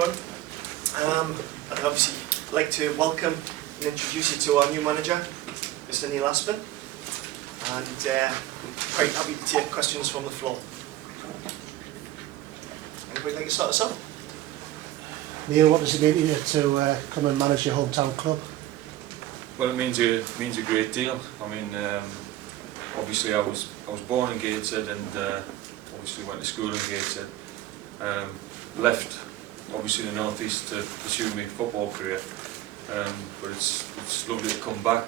everyone. I'd obviously like to welcome and introduce you to our new manager, Mr. Neil Aspin, and I'm quite happy to take questions from the floor. Anybody like to start us off? Neil, what does it mean to you to come and manage your hometown club? Well, it means a great deal. I mean, obviously I was born in Gateshead and obviously went to school in Gateshead. Left obviously the North East to pursue my football career, but it's lovely to come back.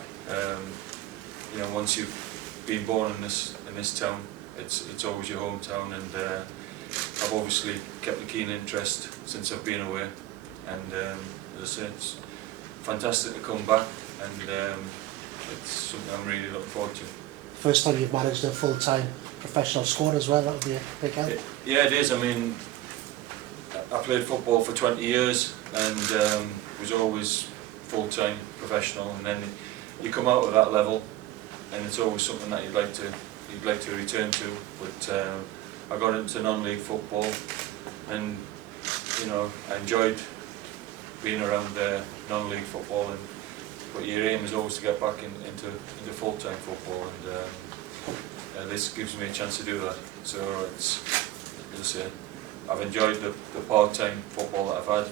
You know, once you've been born in this town, it's always your hometown, and I've obviously kept a keen interest since I've been away. And as I say, it's fantastic to come back, and it's something I'm really looking forward to. First time you've managed a full-time professional squad as well, that would be a big help. Yeah, it is. I mean, I played football for 20 years and was always full-time professional, and then you come out of that level and it's always something that you'd like to return to. But I got into non-league football, and you know, I enjoyed being around non-league football, but your aim is always to get back into full-time football, and this gives me a chance to do that. So it's, as I say, I've enjoyed the part-time football that I've had,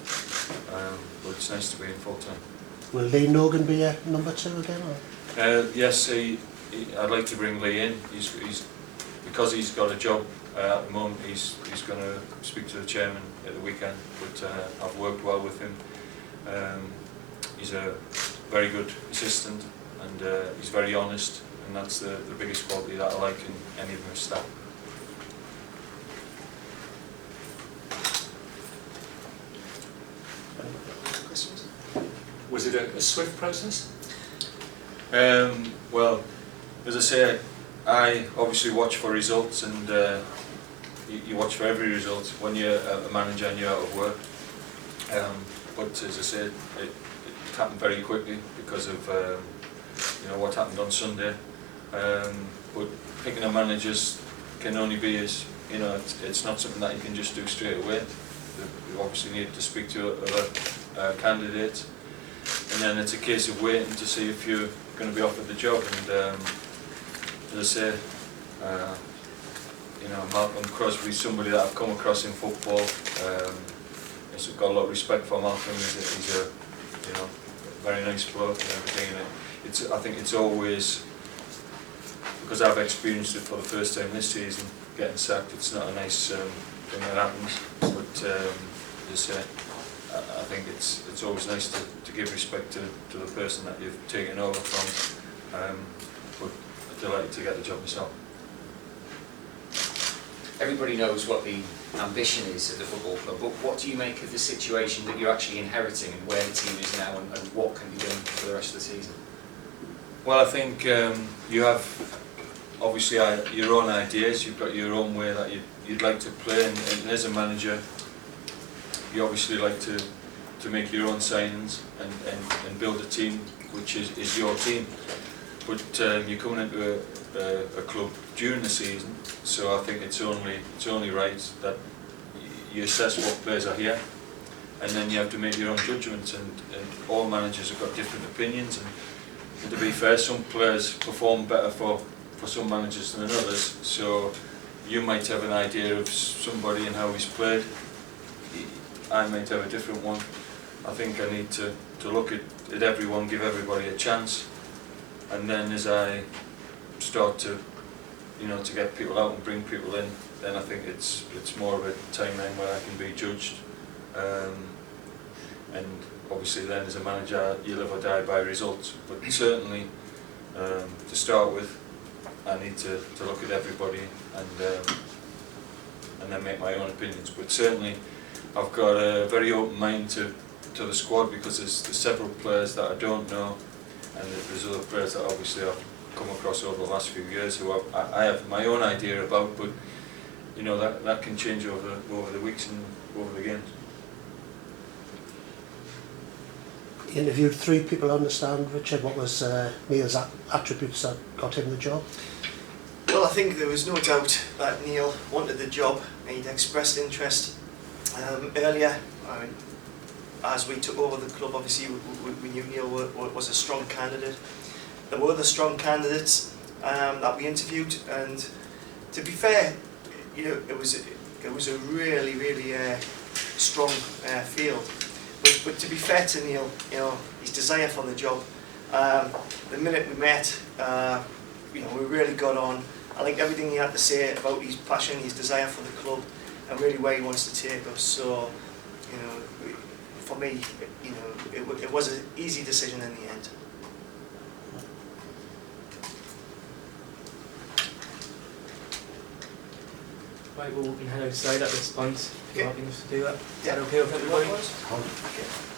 but it's nice to be in full-time. Will Lee Nogan be a number 2 again? Or? Yes, I'd like to bring Lee in. Because he's got a job at the moment, he's going to speak to the chairman at the weekend, but I've worked well with him. He's a very good assistant, and he's very honest, and that's the biggest quality that I like in any of my staff. Questions? Was it a swift process? Well, as I say, I obviously watch for results, and you watch for every result when you're a manager and you're out of work. But as I said, it happened very quickly because of you know, what happened on Sunday. But picking a managers can only be as, you know, it's not something that you can just do straight away. You obviously need to speak to other candidates, and then it's a case of waiting to see if you're going to be offered the job. And as I say, you know, Malcolm Crosby's somebody that I've come across in football. I've got a lot of respect for Malcolm. He's a, you know, very nice bloke and everything. And I think it's always, because I've experienced it for the first time this season, getting sacked. It's not a nice thing that happens. But as I say, I think it's always nice to give respect to the person that you've taken over from. But I'm delighted to get the job myself. Everybody knows what the ambition is at the football club, but what do you make of the situation that you're actually inheriting, and where the team is now, and what can be done for the rest of the season? Well, I think you have obviously your own ideas. You've got your own way that you'd like to play, and as a manager, you obviously like to make your own signings and build a team which is your team. But you're coming into a club during the season, so I think it's only right that you assess what players are here, and then you have to make your own judgments. And all managers have got different opinions, and to be fair, some players perform better for some managers than others. So you might have an idea of somebody and how he's played. I might have a different one. I think I need to look at everyone, give everybody a chance, and then as I start to, you know, to get people out and bring people in, then I think it's more of a timeline where I can be judged. And obviously then as a manager you live or die by results, but certainly to start with I need to look at everybody and then make my own opinions. But certainly I've got a very open mind to the squad, because there's several players that I don't know, and there's other players that obviously I've come across over the last few years who I have my own idea about, but you know, that can change over the weeks and over the games. You interviewed 3 people, I understand, Richard. What was Neil's attributes that got him the job? Well, I think there was no doubt that Neil wanted the job. He'd expressed interest earlier, as we took over the club, obviously we knew Neil was a strong candidate. There were other strong candidates that we interviewed, and to be fair, you know, it was a really strong field. But to be fair to Neil, you know, his desire for the job, the minute we met, you know, we really got on. I like everything he had to say about his passion, his desire for the club, and really where he wants to take us. So, you know, for me, you know, it was an easy decision in the end. Right, well, we can head outside at this point. If you're Okay. happy enough to do that. Is Yeah. that okay with everybody? Okay.